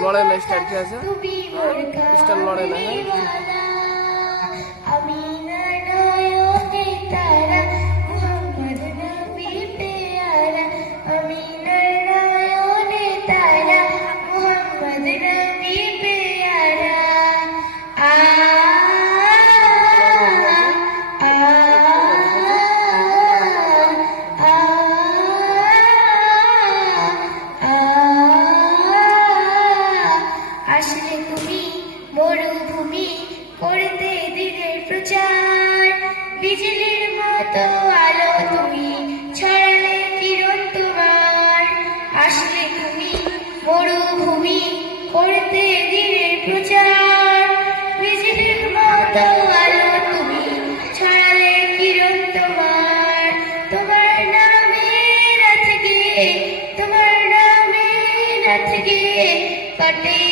লড়ে না স্টার কি আছে স্টার লড়ে না আমি নয়নে তারা মোহাম্মদ নবী পেয়ারা আমি নয়নে তারা মোহাম্মদ নবী পেয়ারা আ আসলে তুমি মরুভূমি করতে দিনের প্রচার বিজলির মতো আলো তুমি ছড়ালে কিরণ তোমার আসলে তুমি মরুভূমি করতে দিনের প্রচার বিজলির মতো আলো তুমি ছড়ালে কিরণ তোমার তোমার নামের আছে গে তোমার নামের আছে গে কাটে